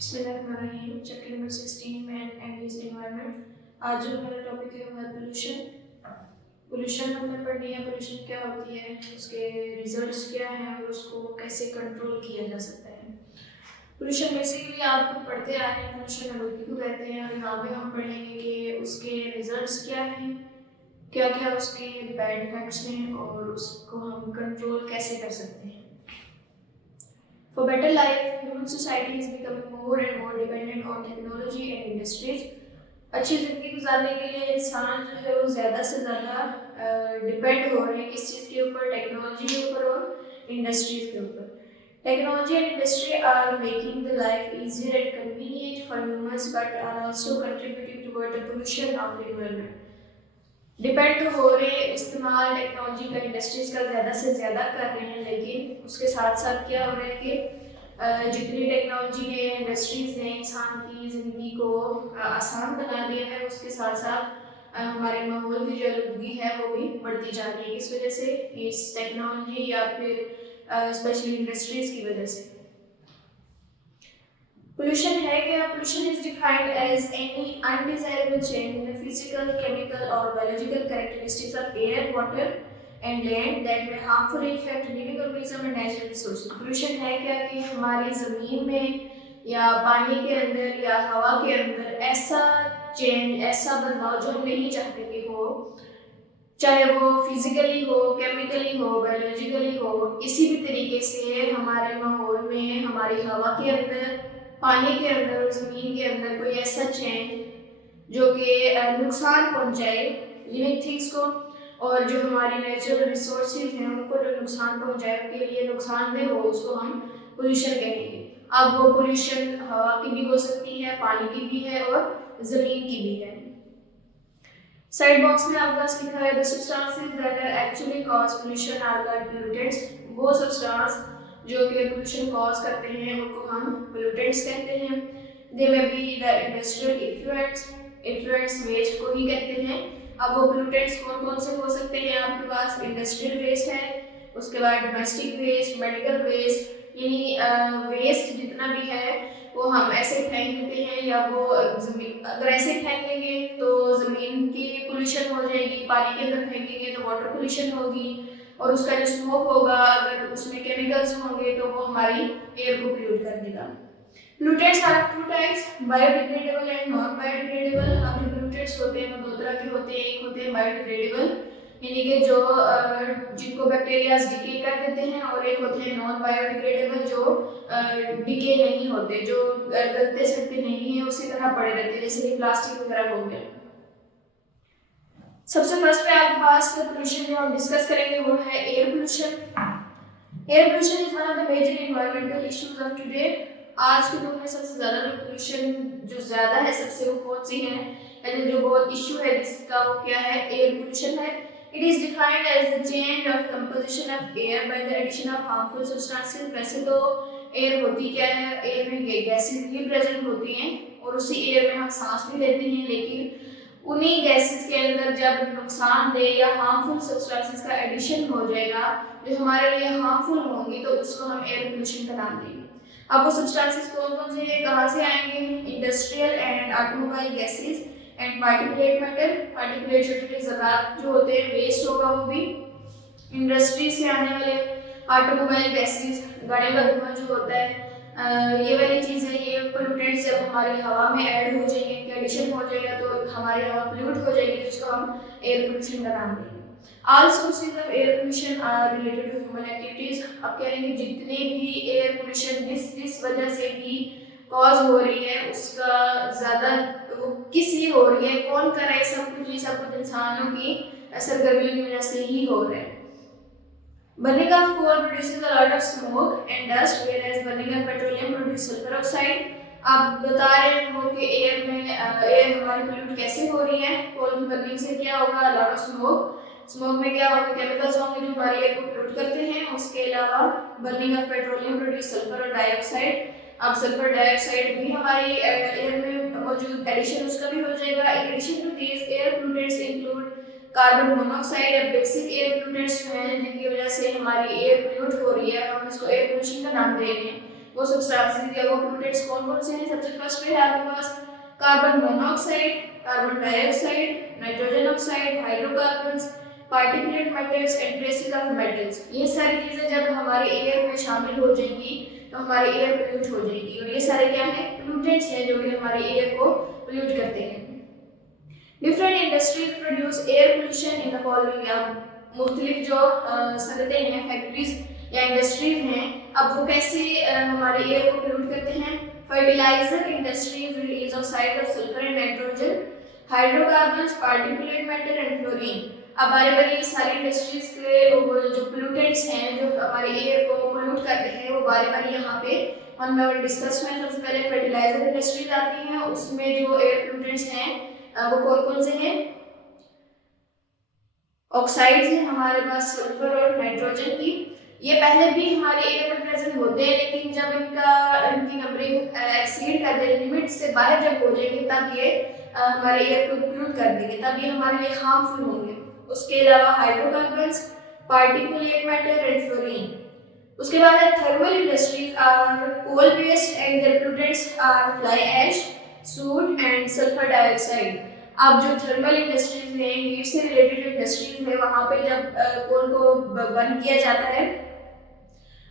बिस्मिल्लाहिर्रहमानिर्रहीम। Chapter number 16 man and his environment. आज जो हमारा टॉपिक है वो है पोल्यूशन। पोल्यूशन हमने पढ़नी है, पोल्यूशन क्या होती है, उसके रिजल्ट्स क्या हैं और उसको कैसे कंट्रोल किया जा सकता है। पोल्यूशन बेसिकली आप पढ़ते आ रहे हैं, पोल्यूशन आलूदगी को कहते हैं और यहाँ पे हम पढ़ेंगे कि उसके रिजल्ट्स क्या हैं, क्या क्या उसके बैड इफेक्ट्स हैं और उसको हम कंट्रोल कैसे कर सकते हैं। For better life, human society is becoming more and more dependent on technology and industries. अच्छी जिंदगी गुजारने के लिए इंसान जो है वो ज़्यादा से ज़्यादा डिपेंड हो रहे हैं किस चीज़ के ऊपर, टेक्नोलॉजी के ऊपर और इंडस्ट्रीज के ऊपर। Technology and industry are making the life easier and convenient for humans, but are also contributing toward the pollution of the environment. Depend तो हो रहे हैं, इस्तेमाल टेक्नोलॉजी का, इंडस्ट्रीज का ज़्यादा से ज़्यादा कर रहे हैं, लेकिन उसके साथ साथ क्या हो रहा है कि जितनी टेक्नोलॉजी ने, इंडस्ट्रीज ने इंसान की ज़िंदगी को आसान बना दिया है, उसके साथ साथ हमारे माहौल की जो आलूदगी है वो भी बढ़ती जा रही है। किस वजह से? इस टेक्नोलॉजी या फिर स्पेशली इंडस्ट्रीज की वजह से। Pollution है क्या? Pollution is defined as any undesirable change in the physical, chemical or biological characteristics of air, water and land that may harmfully affect living organism and natural resources. Pollution है क्या कि हमारी ज़मीन में या पानी के अंदर या हवा के अंदर ऐसा चेंज, ऐसा बदलाव जो हम नहीं चाहते कि हो, चाहे वो फिजिकली हो, केमिकली हो, बायोलॉजिकली हो, किसी भी तरीके से हमारे माहौल में, हमारी हवा के अंदर, पानी के अंदर और ज़मीन के अंदर कोई ऐसा चेंज जो कि नुकसान पहुंचाए लिविंग थिंग्स को और जो हमारी नेचुरल रिसोर्सेज हैं उनको जो नुकसान पहुंचाए, उनके लिए नुकसानदेह हो, उसको हम पोल्यूशन कहेंगे। अब वो पोल्यूशन हवा की भी हो सकती है, पानी की भी है और ज़मीन की भी है। साइड बॉक्स में आपके पास लिखा है the substances that are actually cause pollution are called pollutants. वो सब्सटेंस जो कि पोल्यूशन कॉज करते हैं उनको हम पोल्यूटेंट्स कहते हैं। They may be the industrial effluents waste को ही कहते हैं। अब वो पोल्यूटेंट्स कौन कौन से हो सकते हैं? आपके पास इंडस्ट्रियल वेस्ट है, उसके बाद डोमेस्टिक वेस्ट, मेडिकल वेस्ट, यानी वेस्ट जितना भी है वो हम ऐसे फेंक देते हैं या वो जमीन, अगर ऐसे फेंकेंगे तो ज़मीन की पोल्यूशन हो जाएगी, पानी के अंदर फेंकेंगे तो वाटर पोल्यूशन होगी और उसका जो स्मोक होगा, अगर उसमें केमिकल्स होंगे तो वो हमारी एयर को पोल्यूट कर देगा। Pollutants are two types, biodegradable and non biodegradable. अब जो पोल्यूटेंट्स होते हैं वो दो तरह के होते हैं। एक होते हैं बायोडिग्रेडेबल, यानी कि जो जिनको बैक्टीरियाज डिके कर देते हैं, और एक होते हैं नॉन बायोडिग्रेडेबल जो डिके नहीं होते, जो गलते सड़ते नहीं है, उसी तरह पड़े रहते हैं, जैसे कि प्लास्टिक वगैरह हो गया। सबसे फर्स्ट पे आपके पास पोल्यूशन जो हम डिस्कस करेंगे वो है air pollution. Air pollution is one of the major environmental issues of today. आज के दौर में सबसे ज्यादा जो पोल्यूशन जो ज्यादा है सबसे, वो कौन सी है, यानी जो बहुत इश्यू है जिसका, वो क्या है? एयर पोल्यूशन है। It is defined as the change of composition of air by the addition of harmful substances। वैसे तो एयर होती क्या है? एयर में गैसेस ही प्रेजेंट होती हैं और उसी एयर में हम सांस भी लेते हैं, लेकिन उन्हीं गैसेस के अंदर जब नुकसानदेह या हार्मफुल सब्सटेंसेस का एडिशन हो जाएगा जो हमारे लिए हार्मफुल होंगी, तो उसको हम एयर पोल्यूशन का नाम देंगे। अब वो सब्सटेंसेस कौन कौन से हैं, कहाँ से आएंगे? Industrial and automobile gases and particulate matter. Particulate छोटे ज़रात जो होते हैं, वेस्ट होगा वो भी। इंडस्ट्री से आने वाले ऑटोमोबाइल गैसेस, गाड़ियों का धुआं जो होता है, ये वाली चीज़ें, ये पोल्यूटेंट्स जब हमारी हवा में ऐड हो जाएंगे, इनका एडिशन हो जाएगा तो हमारी हवा पोल्यूट हो जाएगी, जिसको हम एयर पोल्यूशन का नाम देंगे। All sources of air pollution are related to human activities. अब कह रहे हैं कि जितने भी एयर पोल्यूशन जिस वजह से भी कॉज हो रही है, उसका ज़्यादा वो किस लिए हो रही है, कौन कर रहा है, सब कुछ इंसानों की सरगर्मियों की वजह से ही हो रहा है। Burning of coal produces a lot of smoke and dust, whereas burning of petroleum produces sulfur oxide। आप बता रहे हो कि एयर हमारी पोल्यूट कैसे हो रही है? कोल की बर्निंग से क्या होगा? लॉट ऑफ स्मोक में क्या होगा? केमिकल्स होंगे जो हमारी एयर को पोल्यूट करते हैं। उसके अलावा burning of petroleum produce sulphur और डाइऑक्साइड। अब सल्फर डाइऑक्साइड भी हमारी एयर में मौजूद, एडिशन उसका भी हो जाएगा। In addition to these air pollutants include carbon monoxide. अब बेसिक एयर पोल्यूटेंट्स जो हैं जिनकी वजह से हमारी एयर पोल्यूट हो रही है, हम इसको एयर पोल्यूशन का नाम दे रहे हैं, वो सब्सटेंसेस या वो पोल्यूटेंट्स कौन कौन से हैं। सबसे फर्स्ट पे है आपके पास carbon monoxide, carbon dioxide, nitrogen oxide, hydrocarbons, particulate matters and traces of metals. ये सारी चीजें जब हमारे एयर में शामिल हो जाएंगी तो हमारी एयर पोल्यूट हो जाएगी, और ये सारे क्या है, पोल्यूटेंट्स हैं जो कि हमारी एयर को पोल्यूट करते हैं। Different industries produce air pollution in the following. अब मुख्तलिफ जो सनतें हैं, फैक्ट्रीज या इंडस्ट्रीज हैं, अब वो कैसे हमारे एयर को पोल्यूट करते हैं। Fertiliser industries release oxide of sulphur and nitrogen, hydrocarbons, particulate matter and fluorine. अब बारी बारी ये सारी इंडस्ट्रीज के जो पोल्यूटेंट्स हैं जो हमारे एयर को पोल्यूट करते हैं वो बारी बारी यहाँ पे वन बाय वन डिस्कस में। सबसे पहले फर्टिलाइजर इंडस्ट्रीज आती हैं, उसमें जो एयर पोल्यूटेंट्स हैं वो कौन कौन से हैं। ऑक्साइड्स हैं हमारे पास सल्फर और नाइट्रोजन की। ये पहले भी हमारे एयर में प्रेजेंट होते हैं, लेकिन जब इनकी नंबरिंग एक्सीड कर जाए, लिमिट से बाहर जब हो जाएंगे, तब ये हमारे एयर को पोल्यूट कर देंगे, तब ये हमारे लिए हार्मफुल होंगे। उसके अलावा hydrocarbons, particulate matter and fluorine. उसके बाद है thermal industries are coal based and their pollutants are fly ash, soot and sulphur dioxide. अब जो थर्मल इंडस्ट्रीज हैं, हीट से रिलेटेड जो इंडस्ट्रीज है, वहाँ पे जब कोल को बर्न किया जाता है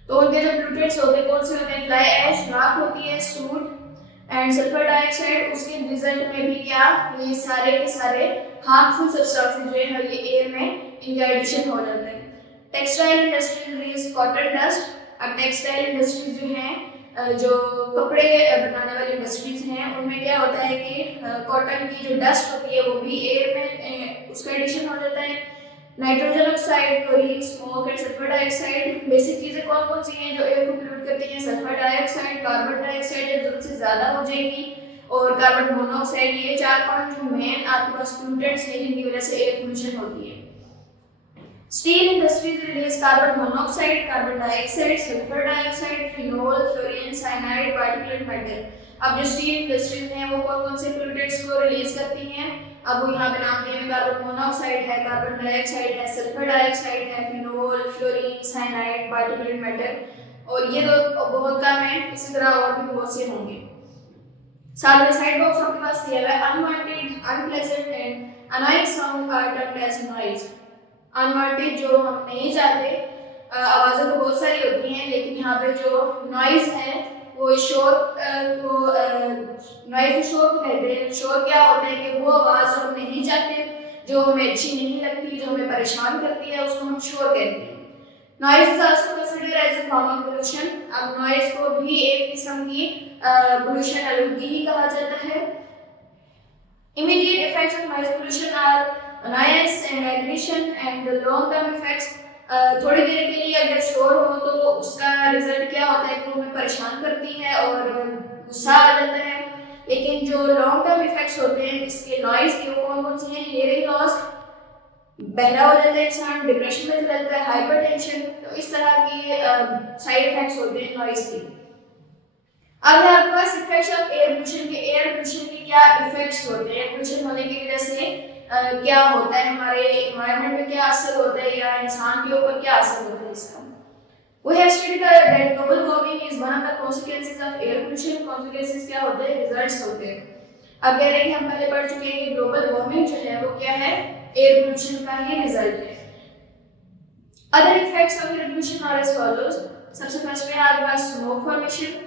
तो उनके जो पोल्यूटेंट्स होते हैं कौन से होते हैं, फ्लाई ऐश, राख होती है, सूट एंड सल्फर डाइऑक्साइड। उसके रिजल्ट में भी क्या, ये सारे के सारे हार्मफुल सब्सटेंसेस जो है ये एयर में इनका एडिशन हो जाता है। Textile industry release cotton dust. अब टेक्सटाइल इंडस्ट्रीज जो हैं, जो कपड़े बनाने वाली इंडस्ट्रीज हैं, उनमें क्या होता है कि कॉटन की जो डस्ट होती है वो भी एयर में उसका एडिशन हो जाता है। Nitrogen oxide, chlorine, smoke and sulphur dioxide. Basic चीजें कौन कौन सी हैं जो एयर को पोल्यूट करती हैं। सल्फर डाइऑक्साइड, कार्बन डाइऑक्साइड जब जरूरत से ज्यादा हो जाएगी, और कार्बन मोनोऑक्साइड। ये 4-5 जो मेन आपके पास पोल्यूटेंट्स हैं जिनकी वजह से एयर पोल्यूशन होती है। Steel industries release carbon monoxide, carbon dioxide, sulphur dioxide, phenol, fluorine, cyanide, particulate matter. अब जो स्टील इंडस्ट्रीज हैं वो कौन कौन से पोल्यूटेंट्स को रिलीज करती हैं। अब वो यहाँ पे नाम दिए हैं, कार्बन मोनोऑक्साइड है, कार्बन डाइऑक्साइड है, सल्फर डाइऑक्साइड है, phenol, fluorine, cyanide, particulate matter. और ये तो बहुत कम है, इसी तरह और भी बहुत से होंगे। साथ में साइड बॉक्स आपके पास दिया हुआ है, unwanted, unpleasant and annoying sound are termed as noise. Unwanted जो हम नहीं चाहते, आवाज़ें तो बहुत सारी होती हैं, लेकिन यहाँ पे जो नॉइज है वो शोर को नॉइज शोर को कहते हैं। शोर क्या होता है कि वो आवाज़ जो हम नहीं चाहते, जो हमें अच्छी नहीं लगती, जो हमें परेशान करती है, उसको हम शोर कहते हैं। Noise is also considered as a form of pollution. अब नॉइज को भी एक किस्म की पोल्यूशन आलूदगी ही कहा जाता है। Immediate effects of noise pollution are annoyance and aggression and the long term effects। थोड़ी देर के लिए अगर शोर हो तो उसका रिजल्ट क्या होता है कि वो हमें परेशान करती है और गुस्सा आ जाता है। लेकिन जो लॉन्ग टर्म इफेक्ट्स होते हैं इसके नॉइज के, वो कौन कौन से हैं। हियरिंग लॉस, बहरा हो जाता है इंसान, डिप्रेशन में चला जाता है, हाइपरटेंशन। तो इस तरह के साइड इफेक्ट्स होते हैं नॉइज के। अब है आपके पास इफेक्ट्स ऑफ एयर पोल्यूशन के। एयर पोल्यूशन के क्या इफेक्ट्स होते हैं, पोल्यूशन होने की वजह से क्या होता है, हमारे एनवायरनमेंट में क्या असर होता है, या इंसान के ऊपर क्या असर होता है इसका। We have studied that global warming is one of the consequences of air pollution। consequences क्या होते हैं, रिजल्ट्स होते हैं। अब कह रहे हैं कि हम पहले पढ़ चुके हैं कि ग्लोबल वार्मिंग जो है वो क्या है, एयर पोल्यूशन का ही रिजल्ट है। Other effects of air pollution are as follows. सबसे फर्स्ट में आपके पास स्मोक फॉर्मेशन।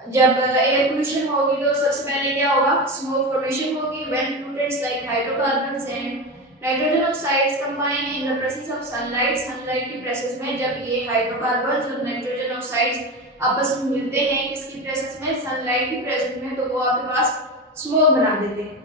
जब एयर पोल्यूशन होगी तो सबसे पहले क्या होगा, स्मोक फॉर्मेशन होगी। When pollutants like hydrocarbons and nitrogen oxides combine in the presence of sunlight. Sunlight की प्रेजेंस में जब ये हाइड्रोकार्बन्स और नाइट्रोजन ऑक्साइड्स आपस में मिलते हैं, किसकी प्रेजेंस में, सनलाइट की प्रेजेंस में, तो वो आपके पास स्मोक बना देते हैं।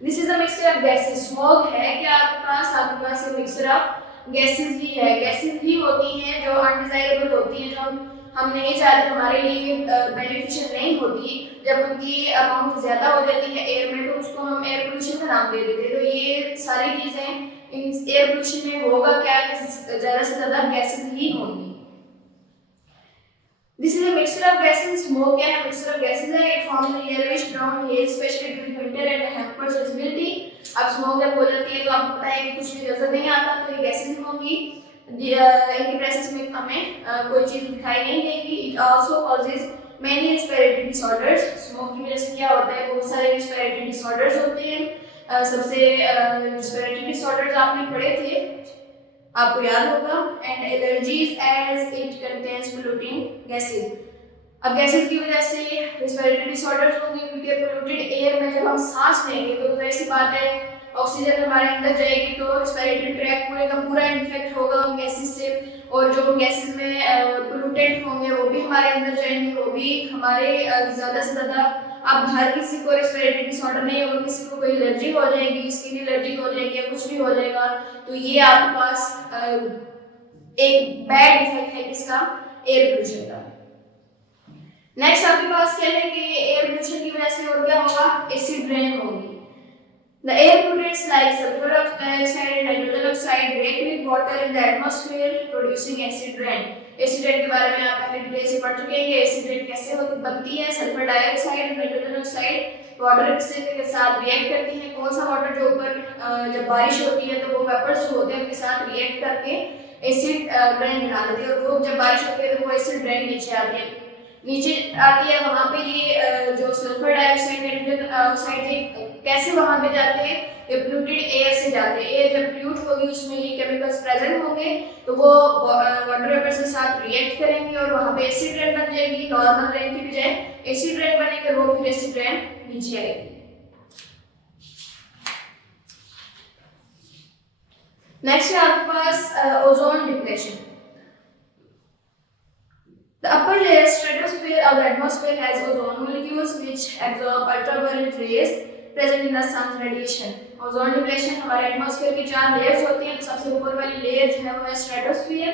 This is a mixture of gases. Smoke है कि आपके पास ये मिक्सचर ऑफ गैसेस ही है। गैसेस ही होती हैं जो अनडिजायरेबल होती हैं, जो हम नहीं चाहते, हमारे लिए बेनिफिशियल नहीं होती। जब उनकी अमाउंट ज़्यादा हो जाती है एयर में तो उसको हम एयर पोल्यूशन का नाम दे देते हैं। तो ये सारी चीज़ें इन एयर पोल्यूशन में होगा क्या, ज़्यादा से ज़्यादा गैसेस ही होंगी। This is a mixture of gases. Smoke क्या है, मिक्सचर ऑफ गैसेस है। It forms a yellowish brown hedge specially during winter and hampers visibility. अब स्मोक जब हो जाती है तो आपको पता है कि कुछ भी नजर नहीं आता, तो ये गैसेस होंगी। इनकी प्रेजेंस में हमें कोई चीज़ दिखाई नहीं देगी। It also causes many respiratory disorders. Smoke की वजह से क्या होता है, बहुत सारे रिस्पिरेटरी डिसऑर्डर्स होते हैं। सबसे रिस्पिरेटरी डिसऑर्डर्स आपने पढ़े थे, आपको याद होगा। And allergies as it contains polluting gases. अब गैसेज की वजह से रिस्पिरेटरी डिसऑर्डर्स होंगे, क्योंकि पोल्यूटेड एयर में जब हम सांस लेंगे तो जाहिर सी बात है ऑक्सीजन हमारे अंदर जाएगी तो रिस्पिरेटरी ट्रैक्ट पूरे का पूरा इन्फेक्ट होगा उन गैसेज से, और जो गैसेज में पोल्यूटेंट होंगे वो भी हमारे अंदर जाएंगे, वो भी हमारे ज़्यादा से ज़्यादा। अब हर किसी को रिस्पिरेटरी डिसऑर्डर नहीं होगा, किसी को कोई एलर्जी हो जाएगी, स्किन एलर्जी हो जाएगी या कुछ भी हो जाएगा, तो ये आपके पास एक बैड इफेक्ट है किसका, एयर पोल्यूशन का। नेक्स्ट आपके पास क्या है कि एयर पोल्यूशन की वजह से और क्या होगा, एसिड रेन होगी। The air pollutants like sulfur dioxide and nitrogen oxide react with water in the atmosphere producing acid rain. Acid rain के बारे में आप पहले डिटेल से पढ़ चुके हैं। एसिड रेन कैसे बनती है, सल्फर डाइऑक्साइड और नाइट्रोजन ऑक्साइड वाटर के साथ रिएक्ट करती है। कौन सा वाटर, जो ऊपर जब बारिश होती है तो वो वेपर्स जो होते हैं उनके साथ रिएक्ट करके एसिड रेन बना देती है, और वो जब बारिश होती है तो वो एसिड रेन नीचे आती है। वहां पे ये जो सल्फर डाइऑक्साइड नाइट्रोजन ऑक्साइड है कैसे वहां पे जाते हैं, ये पोल्यूटेड एयर से जाते हैं। एयर जब पोल्यूट होगी उसमें ये केमिकल्स प्रेजेंट होंगे तो वो वाटर वेपर के साथ रिएक्ट करेंगे और वहां पे एसिड रेन बन जाएगी। नॉर्मल रेन की बजाय एसिड रेन बनेगी, वो फिर एसिड रेन नीचे आएगी। नेक्स्ट है आपके पास ozone depletion. The upper layer stratosphere of the atmosphere has ozone molecules which absorb ultraviolet rays present in the sun's radiation. Ozone depletion, हमारे एटमॉस्फेयर की 4 लेयर्स होती हैं, तो सबसे ऊपर वाली लेयर जो है वो है स्ट्रेटोस्फीयर।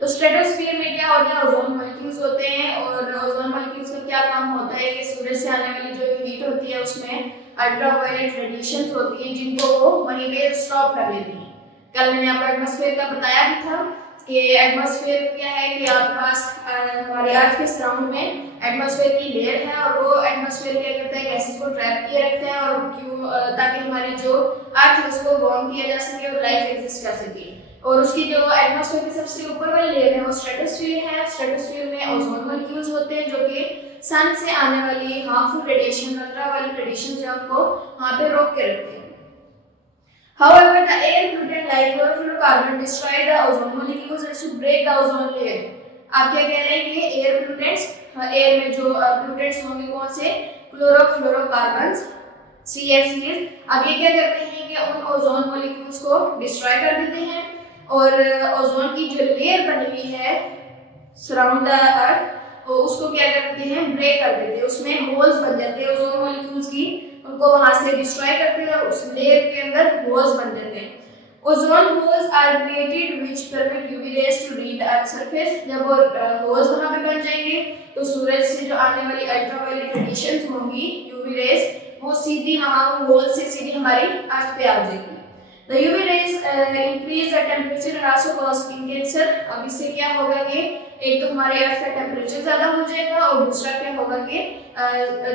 तो स्ट्रेटोस्फीयर में क्या होता है, ओजोन मॉलिक्यूल्स होते हैं, और ओजोन मॉलिक्यूल्स का क्या काम होता है कि सूरज से आने वाली जो हीट होती है उसमें अल्ट्रावायलेट रेडिएशंस होती हैं जिनको वो वहीं पे स्टॉप कर लेती हैं। कल मैंने आपको एटमॉस्फेयर का बताया भी था कि एटमॉस्फेयर क्या है कि आपके पास हमारे अर्थ के सराउंड में एटमॉस्फेयर की लेयर है, और वो एटमॉस्फेयर क्या करता है, गैसेस को ट्रैप किए रखता है, और क्यों, ताकि हमारी जो अर्थ है उसको वार्म किया जा सके और लाइफ एग्जिस्ट कर सके। और उसकी जो एटमॉस्फेयर की सबसे ऊपर वाली लेयर है वो स्ट्रेटोस्फीयर है। स्ट्रेटोस्फीयर में ओजोन मॉलिक्यूल्स होते हैं जो कि सन से आने वाली हार्मफुल रेडिएशन, अल्ट्रावायलेट रेडिएशन जो हमको वहां पे रोक के रखते हैं। However, the air pollutant like chlorofluorocarbon destroy the ozone molecules and to break the ozone layer. आप क्या कह रहे हैं कि एयर पोल्यूटेंट्स, एयर में जो पोल्यूटेंट्स होंगे कौन से, क्लोरोफ्लोरोकार्बन्स, CFCs, अब ये क्या करते हैं कि उन ओजोन मॉलिक्यूल्स को डिस्ट्रॉय कर देते हैं, और ओजोन की जो लेयर बनी हुई है सराउंड द अर्थ उसको क्या कर देते हैं, ब्रेक कर देते हैं, उसमें होल्स बन जाते हैं ओजोन मॉलिक्यूल्स की, उनको वहां से डिस्ट्रॉय करते हैं और उस लेयर के अंदर होल्स बन जाते हैं। Ozone holes are created which permit UV rays to reach the earth surface. जब वो होल्स वहां पे बन जाएंगे तो सूरज से जो आने वाली अल्ट्रावायलेट रेडिएशंस होंगी, यूवी रेज, वो सीधी वहां होल से सीधी हमारी अर्थ पे आ जाएगी। The UV rays increase the temperature and also cause skin cancer। अब इससे क्या होगा कि एक तो हमारे अर्थ का टेम्परेचर ज्यादा हो जाएगा, और दूसरा क्या होगा कि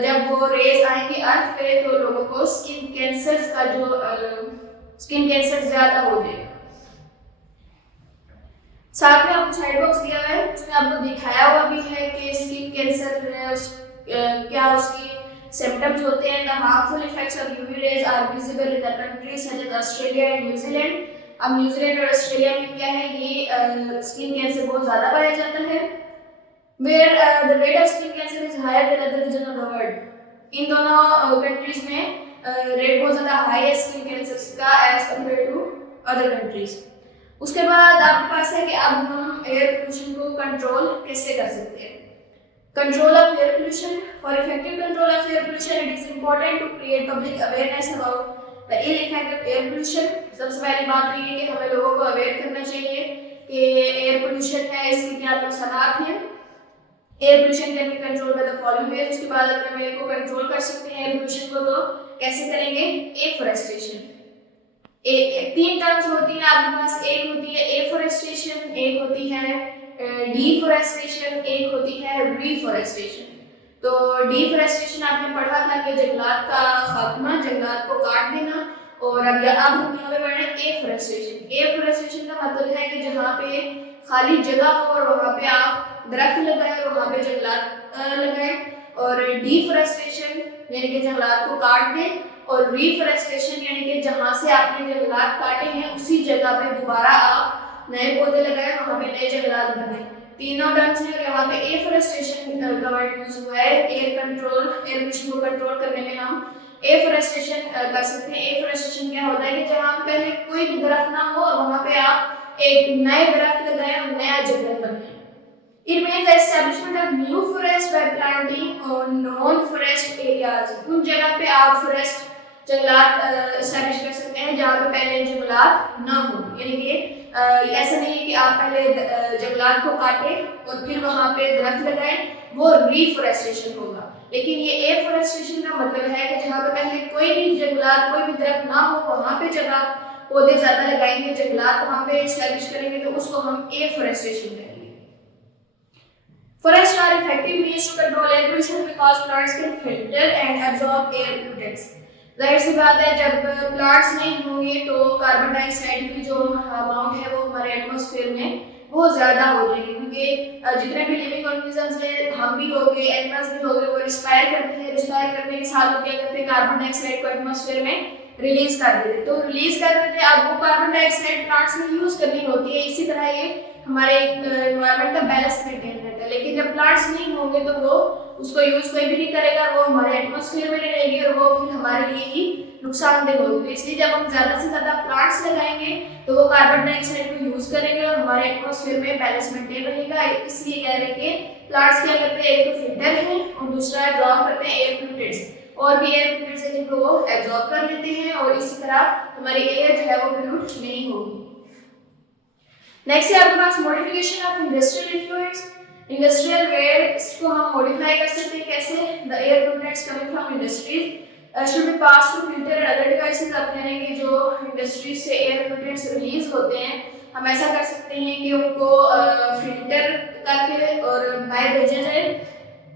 जब वो रेज आएंगे अर्थ पे तो लोगों को स्किन कैंसर ज्यादा हो जाएगा। साथ में आपको साइड बॉक्स दिया हुआ है, उसमें आपको दिखाया हुआ भी है कि स्किन कैंसर क्या उसकी सिम्टम्स होते हैं। The harmful effects of UV rays are visible in the countries such as Australia and New Zealand. अब न्यूजीलैंड और ऑस्ट्रेलिया में क्या है, ये स्किन कैंसर बहुत ज्यादा पाया जाता है। Where the rate of skin cancer is higher than other region of the world. इन दोनों कंट्रीज में रेट बहुत ज्यादा हाई है स्किन कैंसर का as compare to other countries. उसके बाद आपके पास है कि अब हम एयर पोल्यूशन को कंट्रोल कैसे कर सकते हैं। Control of air pollution. For effective control of air pollution, it is important to create public awareness about the ill effect of air pollution. सबसे पहली बात तो ये कि हमें लोगों को अवेयर करना चाहिए कि एयर पोल्यूशन है, इसके क्या नुकसानात हैं। Air pollution can be control by the following veg. उसके बाद अगर हम एयर को कंट्रोल कर सकते हैं एयर पोल्यूशन को, तो कैसे करेंगे, एफोरेस्टेशन। 3 टर्म्स होती है आपके पास, एक होती है एफोरेस्टेशन, एक होती है डिफोरेस्टेशन, एक होती है रिफोरेस्टेशन। तो डिफोरेस्टेशन आपने पढ़ा था कि जंगलात का खात्मा, जंगलात को काट देना, और अब हम यहाँ पे पढ़ रहे हैं एफोरेस्टेशन। एफोरेस्टेशन का मतलब है कि जहाँ पे खाली जगह हो और वहाँ पे आप दरख्त लगाए और वहाँ पे जंगलात लगाए। और डिफोरेस्टेशन यानी कि जंगलात को काट दें, और रिफोरेस्टेशन यानी कि जहाँ से आपने जंगलात काटे हैं उसी जगह पे दोबारा आप नए पौधे लगाए, वहाँ पे नए जंगलात बनाए। तीनों टर्म्स हैं। और यहाँ पे एफोरेस्टेशन का वर्ड यूज हुआ है। एयर पोल्यूशन को कंट्रोल करने में हम एफोरेस्टेशन कर सकते हैं। एफोरेस्टेशन क्या होता है कि जहाँ पहले कोई भी दरख्त ना हो और वहाँ पे आप एक नए दरख्त लगाएं और नया जंगल बनाएं। It means the establishment of new forest by planting on non-forest areas। उन जगह पे आप forest जंगलात establish कर सकते हैं जहाँ पे पहले जंगलात ना हो। यानी कि ऐसा नहीं है कि आप पहले जंगलात को काटें और फिर वहाँ पे दरख्त लगाएं, वो रिफोरेस्टेशन होगा। लेकिन ये एफोरेस्टेशन का मतलब है कि जहाँ पे पहले कोई भी जंगलात कोई भी दरख्त ना हो वहाँ पे जब आप पौधे ज्यादा लगाएंगे, जंगलात वहाँ पे establish करेंगे, तो उसको हम एफोरेस्टेशन कहेंगे। Forests are effective means to control air pollution because plants can filter and absorb air pollutants। जाहिर सी बात है, जब प्लांट्स नहीं होंगे तो कार्बन डाइऑक्साइड की जो अमाउंट है वो हमारे एटमॉस्फेयर में बहुत ज़्यादा हो जाएगी, क्योंकि जितने भी लिविंग ऑर्गेनिजम्स हैं, हम भी हो गए, एनिमल्स भी हो गए, वो रिस्पायर करते हैं। रिस्पायर करने के साथ वो क्या करते हैं, कार्बन डाइऑक्साइड को एटमॉस्फेयर में रिलीज कर देते। तो रिलीज कर देते हैं, अब वो कार्बन डाइऑक्साइड प्लांट्स में यूज करनी होती है। इसी तरह ये हमारे एनवायरनमेंट का बैलेंस मेंटेन रहता है। लेकिन जब प्लांट्स नहीं होंगे तो वो उसको यूज कोई भी नहीं करेगा, वो हमारे एटमॉस्फेयर में रहेगी और वो फिर हमारे लिए ही नुकसानदेह होगी। तो इसलिए जब हम ज्यादा से ज्यादा प्लांट्स लगाएंगे तो वो कार्बन डाइऑक्साइड को यूज करेंगे और हमारे एटमॉस्फेयर में बैलेंस मेंटेन रहेगा। इसलिए कह रहे हैं कि प्लांट्स क्या करते हैं, एक तो फिल्टर है और दूसरा एब्जॉर्ब करते हैं एयर पोल्यूटेंट्स। और भी एयर पोल्यूटेंट्स है जिनको वो एब्जॉर्ब कर लेते हैं और इसी तरह हमारी एयर जो है वो पोल्यूट नहीं होगी। नेक्स्ट है आपके पास modification of industrial effluents. Industrial where, इसको हम मॉडिफाई कर सकते हैं कैसे। The air pollutants coming from industries should be pass to filter and other devices. आप कह रहे हैं कि जो इंडस्ट्रीज से एयर पोल्यूटेंट्स रिलीज होते हैं, हम ऐसा कर सकते हैं कि उनको फिल्टर करके और बाहर भेजा जाए,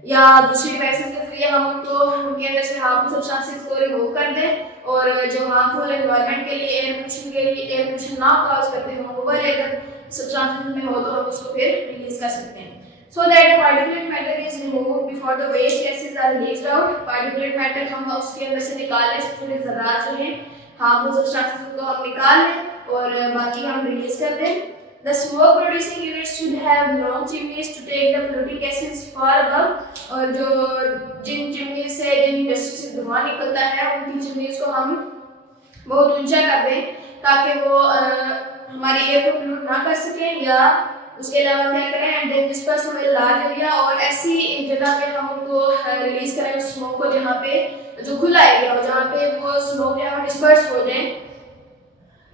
या दूसरी डिवाइसेस के जरिए हम उनको उनके अंदर से हार्मफुल सब्सटेंसेस को रिमूव कर दें। और जो हार्मफुल एनवायरनमेंट के लिए, एयर पोल्यूशन ना कॉज करते हो, वो वाले अगर सब्सटेंसेस में हो तो हम उसको फिर रिलीज कर सकते हैं। So that the particulate matter is removed before the waste gases are released out। particulate matter हम उसके अंदर से निकाल लें, छोटे ज़रात जो हैं हार्मफुल सब्सटेंसेस को हम निकाल लें और बाकी हम रिलीज कर दें। The smoke producing units should have long chimneys to take the polluting gases far above। और जो जिन चिमनी से, जिन इंडस्ट्री से धुआं निकलता है, उनकी चिमनीज को हम बहुत ऊंचा कर दें ताकि वो हमारे एयर को पोल्यूट ना कर सकें। या उसके अलावा क्या करें, एंड देन डिस्पर्स हमें लार्ज एरिया, और ऐसी जगह पे हम उनको रिलीज करें उस स्मोक को जहाँ पे जो खुला एरिया हो, जहाँ पे वो स्मोक जो है डिस्पर्स हो जाए।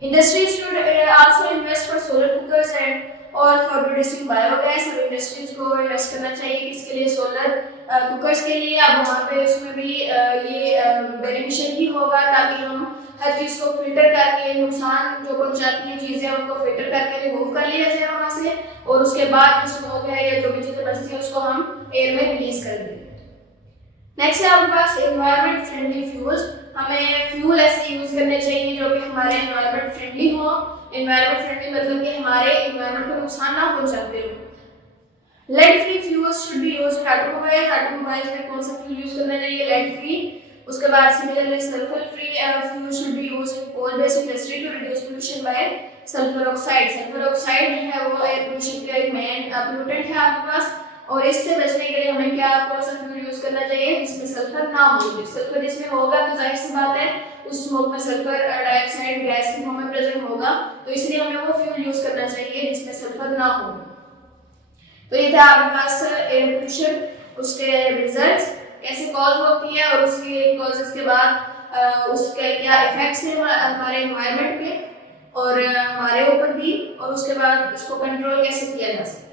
Industries should also invest for solar cookers and और फॉर प्रोड्यूसिंग बायोगैस। और इंडस्ट्रीज को इन्वेस्ट करना चाहिए किसके लिए, सोलर कुकर्स के लिए। अब वहाँ पे उसमें भी ये बेनिफिशियल ही होगा ताकि हम हर चीज़ को फिल्टर करके, नुकसान जो पहुँचाती हैं चीज़ें उनको फिल्टर करके रिमूव कर लिया जाए वहाँ से, और उसके बाद जो स्मोक है या जो भी चीज़ें बचती हैं उसको हम एयर में रिलीज कर दें। नेक्स्ट है आपके पास एनवायरनमेंट फ्रेंडली फ्यूल्स। हमें फ्यूल ऐसे यूज करने चाहिए जो कि हमारे एनवायरनमेंट फ्रेंडली हो। एनवायरनमेंट फ्रेंडली मतलब कि हमारे एनवायरनमेंट को नुकसान ना पहुंचाते हो। Lead free fuels should be used in automobiles. Automobiles में कौन सा फ्यूल यूज करना चाहिए, लेड फ्री। उसके बाद similarly sulphur free fuel should be used in coal based industry to reduce pollution by sulphur oxide. Sulphur oxide जो है वो एयर पोल्यूशन का एक मेन पोल्यूटेंट है आपके पास, और इससे बचने के लिए हमें क्या, कौन सा फ्यूल यूज करना चाहिए जिसमें सल्फर ना हो। सल्फर जिसमें होगा तो जाहिर सी बात है उस स्मोक में सल्फर डाइऑक्साइड गैस के फॉर्म में प्रेजेंट होगा, तो इसलिए हमें वो फ्यूल यूज करना चाहिए जिसमें सल्फर ना हो। तो ये था आपके पास एयर पोल्यूशन, उसके रिजल्ट्स कैसे कॉज होती है और उसके कॉजेस के बाद उसके क्या इफेक्ट्स हैं हमारे एनवायरनमेंट पे और हमारे ऊपर भी, और उसके बाद इसको कंट्रोल कैसे किया जा सकता है।